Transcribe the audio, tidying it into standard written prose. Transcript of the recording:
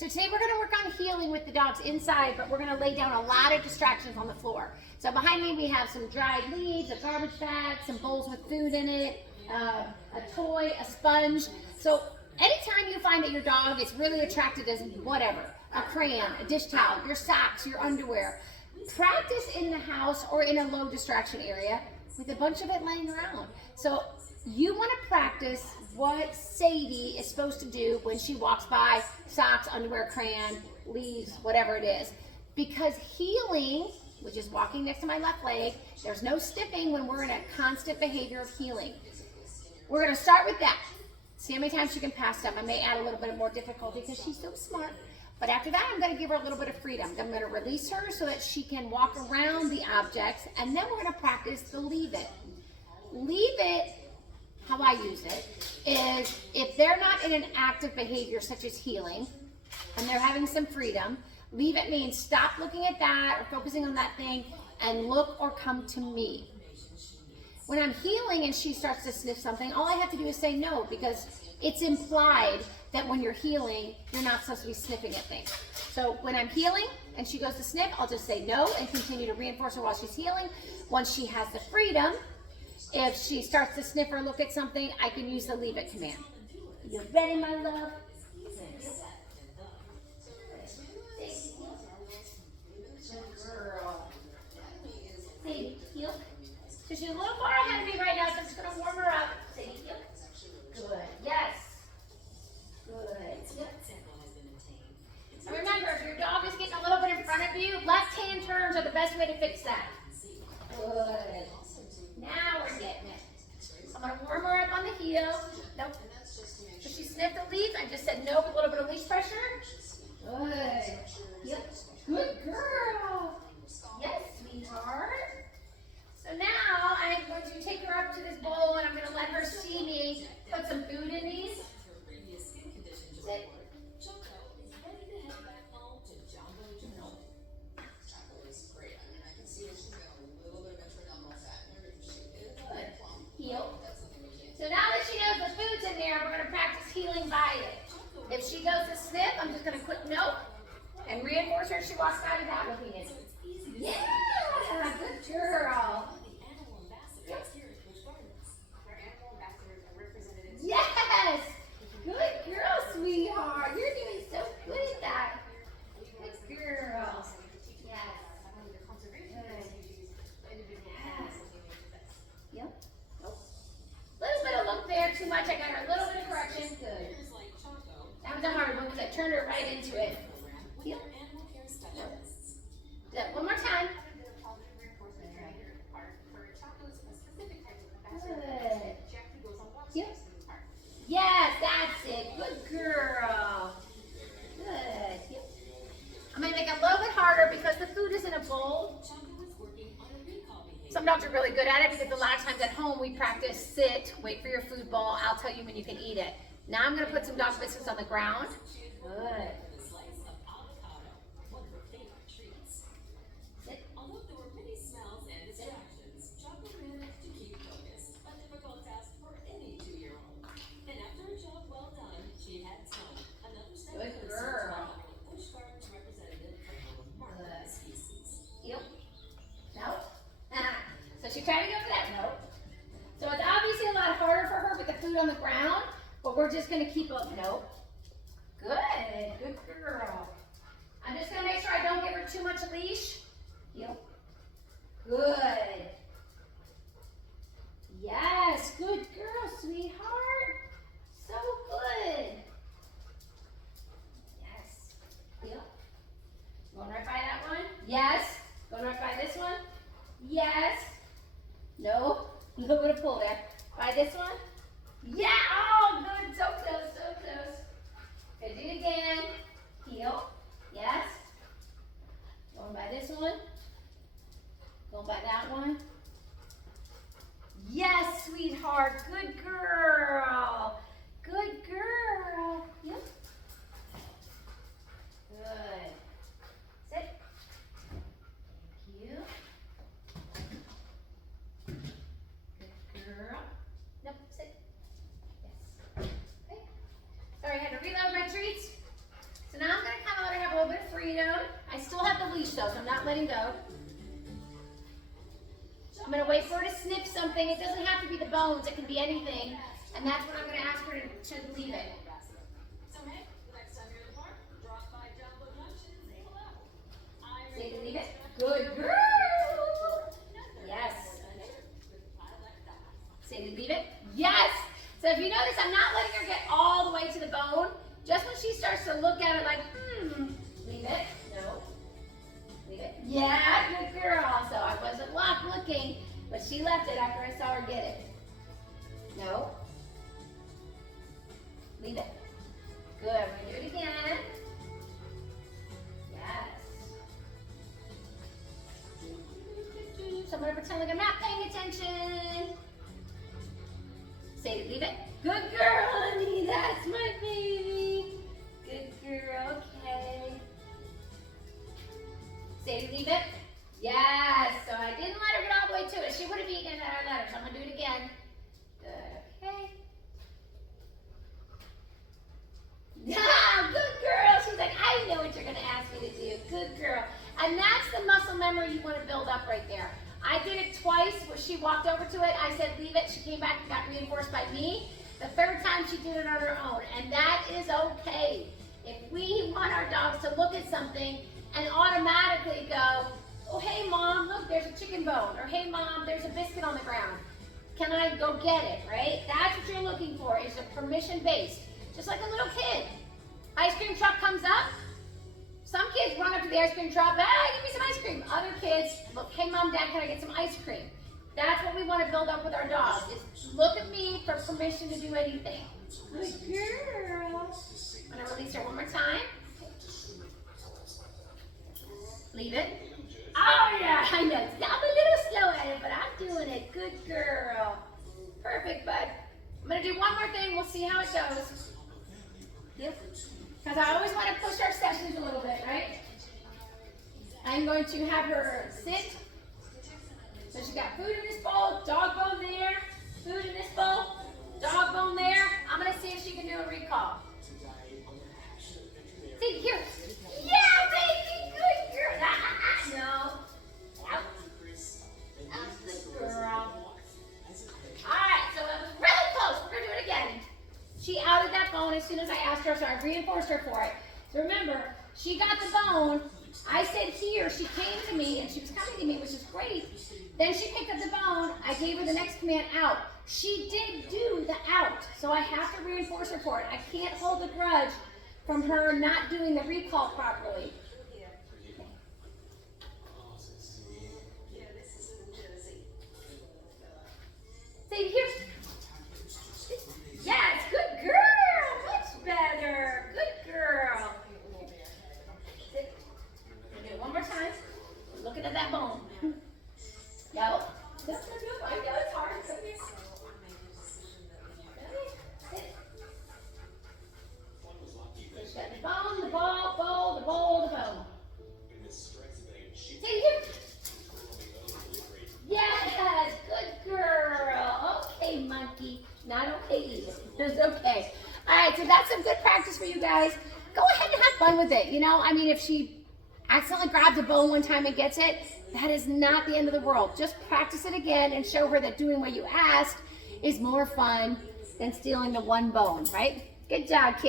So today we're going to work on healing with the dogs inside, but we're going to lay down a lot of distractions on the floor. So behind me we have some dried leaves, a garbage bag, some bowls with food in it, a toy, a sponge. So anytime you find that your dog is really attracted to whatever, a crayon, a dish towel, your socks, your underwear, practice in the house or in a low distraction area with a bunch of it laying around. So you want to practice what Sadie is supposed to do when she walks by socks, underwear, crayon, leaves, whatever it is. Because healing, which is walking next to my left leg, there's no sniffing when we're in a constant behavior of healing. We're going to start with that. See how many times she can pass stuff. I may add a little bit of more difficulty because she's so smart. But after that, I'm going to give her a little bit of freedom. I'm going to release her so that she can walk around the objects, and then we're going to practice the leave it. Leave it, how I use it, is if they're not in an active behavior such as healing, and they're having some freedom, leave it means stop looking at that or focusing on that thing and look or come to me. When I'm healing and she starts to sniff something, all I have to do is say no, because it's implied that when you're healing, you're not supposed to be sniffing at things. So when I'm healing and she goes to sniff, I'll just say no and continue to reinforce her while she's healing. Once she has the freedom, if she starts to sniff or look at something, I can use the leave it command. You ready, my love? Sadie, heel. So she's a little far ahead of me right now, so I'm just going to warm her up. Sadie, heel. Good. Yes. Good. Yep. And remember, if your dog is getting a little bit in front of you, left-hand turns are the best way to fix that. Good. Now we're getting it. I'm going to warm her up on the heel. Nope. So she sniffed the leaf. I just said no with a little bit of leash pressure. Good. Yep. Good girl. Yes, sweetheart. So now I'm going to take her up to this bowl and I'm going to let her see me put some food in these. Sit. Heel. So now that she knows the food's in there, we're going to practice healing by it. If she goes to sniff, I'm just going to click no and reinforce her as she walks by without looking at it. Yeah, good girl. Yes, good girl, sweetheart. You're doing so good at that. Good girl. Yes. Yep. Nope. Little bit of look there, too much. I got her a little bit of correction. Good. That was a hard one because I turned her right into it. Yep. Good. One more time. Good. Yep. Yes, that's it. Good girl. Good. Yep. I'm going to make it a little bit harder because the food is in a bowl. Some dogs are really good at it because a lot of times at home we practice sit, wait for your food bowl, I'll tell you when you can eat it. Now I'm going to put some dog biscuits on the ground. Good. Good girl. Yep. No. So she tried to go for that. No. So it's obviously a lot harder for her with the food on the ground, but we're just going to keep up. No. Good. Good girl. I'm just going to make sure I don't give her too much leash. Yep. Good. Yes. Good girl, sweetheart. So good. Yep. Going right by that one? Yes. Going right by this one? Yes. No. A little bit of pull there. By this one? Yeah. Oh, good. So close. So close. so I'm not letting go. I'm going to wait for her to sniff something. It doesn't have to be the bones. It can be anything. And that's when I'm going to ask her to leave it. Say to leave it. Good girl. Yes. Say to leave it. Yes. So if you notice, I'm not letting her get all the way to the bone. Just when she starts to look at it like, leave it. No. Leave it. Yeah, good girl. So I wasn't looking, but she left it after I saw her get it. No. Leave it. Good. We're going to do it again. Yes. So I'm going to pretend like I'm not paying attention. Say to leave it. Good girl, honey. That's my baby. Good girl. Okay. Say to leave it. Yes. So I didn't let her get all the way to it. She would have eaten it had I let her. So I'm going to do it again. Good. Okay. Yeah, good girl. She's like, I know what you're going to ask me to do. Good girl. And that's the muscle memory you want to build up right there. I did it twice where she walked over to it. I said, leave it. She came back and got reinforced by me. The third time she did it on her own. And that is okay. If we want our dogs to look at something and automatically go, oh, hey, Mom, look, there's a chicken bone. Or, hey, Mom, there's a biscuit on the ground. Can I go get it, right? That's what you're looking for, is a permission-based. Just like a little kid. Ice cream truck comes up. Some kids run up to the ice cream truck, give me some ice cream. Other kids, look, hey Mom, Dad, can I get some ice cream? That's what we want to build up with our dogs, is look at me for permission to do anything. Good girl. I'm going to release her one more time. Leave it. Oh yeah, I know. I'm a little slow at it, but I'm doing it. Good girl. Perfect, bud. I'm going to do one more thing. We'll see how it goes. Yep. Because I always want to push our sessions a little bit, right? I'm going to have her sit. So she got food in this bowl, dog bone there, food in this bowl, dog bone there. I'm going to see if she can do a recall. See, here. Yeah, baby, good girl. No. Out. Good girl. All right, so it was really close. We're going to do it again. She outed that bone as soon as I asked her, so I reinforced her for it. So remember, she got the bone. I said here, she came to me, and she was coming to me, which is great. Then she picked up the bone. I gave her the next command, out. She did do the out, so I have to reinforce her for it. I can't hold a grudge from her not doing the recall properly. Say here. Yes, good girl. Much better. Good girl. Sit. We'll do it one more time. Looking at that bone. No. That's not good. I know it's hard. Come here. Sit. Just got the bone, the bowl, the bowl, the bone. Sit here. Yes, good girl. Okay, monkey. Not okay either. It's okay. All right, so that's some good practice for you guys. Go ahead and have fun with it. You know, I mean, if she accidentally grabs a bone one time and gets it, that is not the end of the world. Just practice it again and show her that doing what you asked is more fun than stealing the one bone, right? Good job, kids.